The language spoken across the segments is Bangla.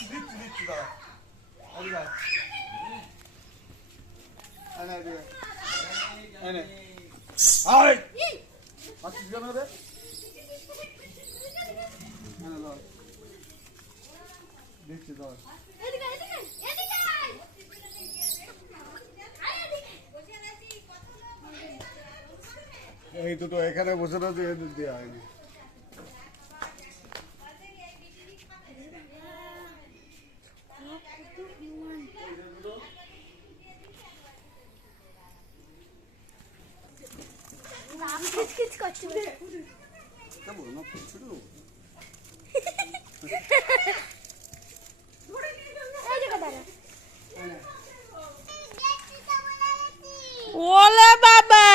দিচ্ছি দিচ্ছি দিচ্ছি দাঁড়া আরে দাঁড়া আরে আরে আরে আরে মাছ দিলাম না রে আরে দাঁড়া দিচ্ছি দাঁড়া এদিকে এদিকে এদিকে এই দুটো এখানে বসে রয়েছে এদের দেওয়া হয়নি 키치 같이 그래. 나 뭐나 부추로. 어디가 달아? ওলে বাবা!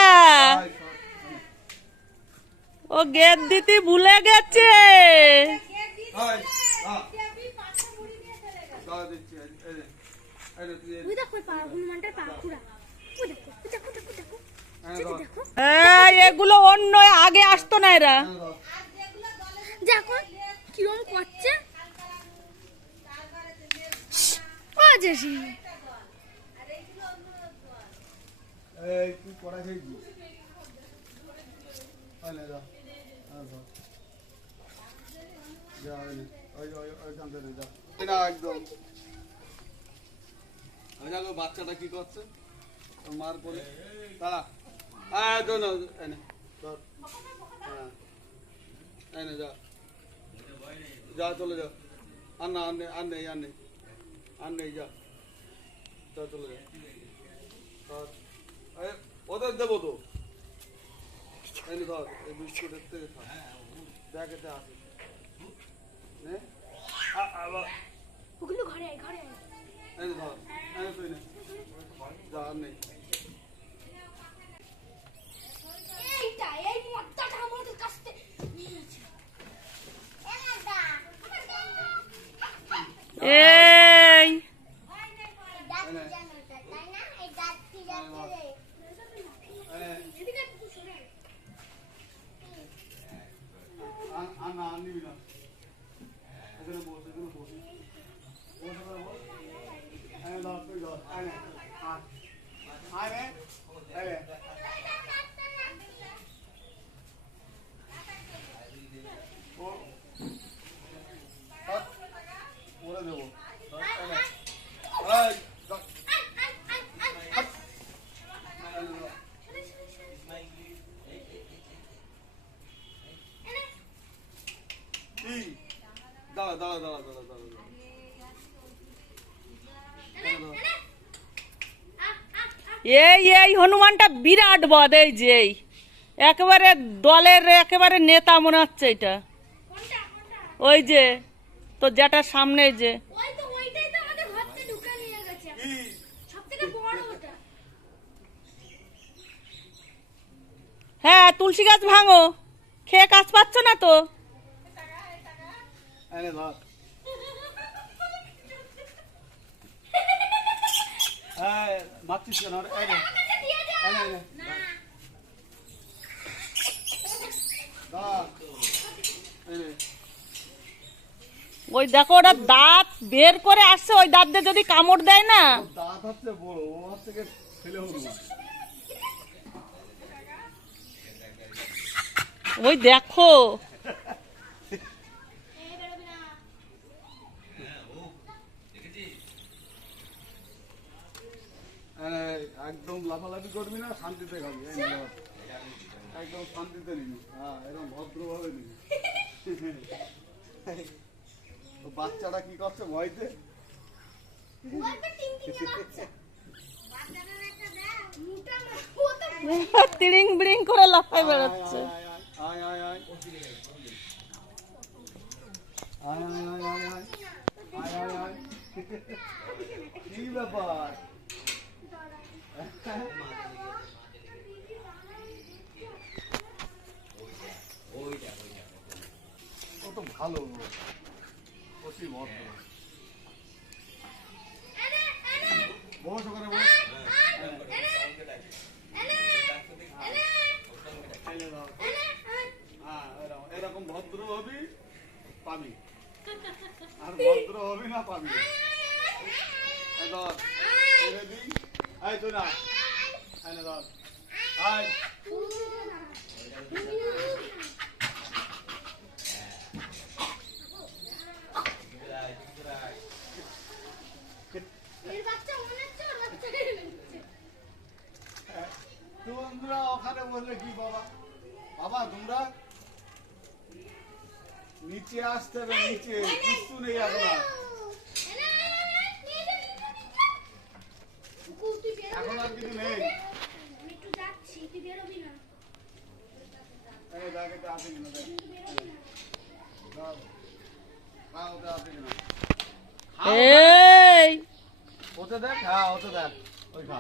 ও গেট দিতে ভুলে গেছে। হনুমানটার পা খুঁড়া দেখো দেখো দেখো দেখো। এগুলো অন্য আগে আসতো না এরা। দেখো কিরম করছে। বাচ্চাটা কি করছে। মার করে তারা হ্যাঁ দোনো এনে ধর হ্যাঁ এনে যা যা চলে যা আন্না আন্নে আন্নে আন্নে আন্নে যা যা চলে যা ওদের দেবো তো। এনে ধর এই বিস্কুটের থেকে থাক ব্যাগেতে আসে ওগুলো ঘরে ঘরে এনে ধর এনে তুই নে। যা নেই এই আয় আয় আয় দাঁড়া দাঁড়া দাঁড়া দাঁড়া এই এই হনুমানটা বিরাট বদ এই যে একেবারে দলের একেবারে নেতা মনে হচ্ছে এটা। ওই যে তো যেটা সামনে যে। হ্যাঁ তুলসী গাছ ভাঙো। খেয়ে কাজ পাচ্ছ না তো? এনে ধর। মারছিস কেন? ওই দেখো ওরা দাঁত বের করে আসছে ওই দাঁত দিয়ে যদি কামড় দেয় না। দাঁত হচ্ছে বড় ও হাত থেকে হলো। ওই দেখো একদম লাফালাফি করবি না শান্তিতে খাবি। একদম শান্তিতে নিবি। হ্যাঁ এরকম ভদ্রভাবে নিবি। বাচ্চাটা কি করছে ভয়তে? ওইটা টিংটিং বাচ্চা বাচ্চাটার একটা দেখ মোটা না ও তো তিরিং বিড়িং করে লাফাই বেড়াচ্ছে। আয় আয় আয় আয় আয়। আয় আয় আয় আয় আয় আয় আয়। কি ব্যাপার? ভালো অতি ভদ্র বস ওখানে বস হ্যাঁ, এরকম- ভদ্র হবি পাবি আর ভদ্র হবি না পাবি দিই। এই তুই না। আয়। হচ্ছে ওর বাচ্চা তোমরা ওখানে বললে কি বাবা? বাবা তোমরা নিচে আসতে হবে নিচে কিচ্ছু নেই এখন এখন আর কিছু নেই। একটু যাচ্ছি তুই বেরোবি না। এই দাগে তো আছে কিনা দাও। খা, ওটা আছে কিনা। এই! ওতে দেখ হ্যাঁ ওতে দেখ। ওই খা।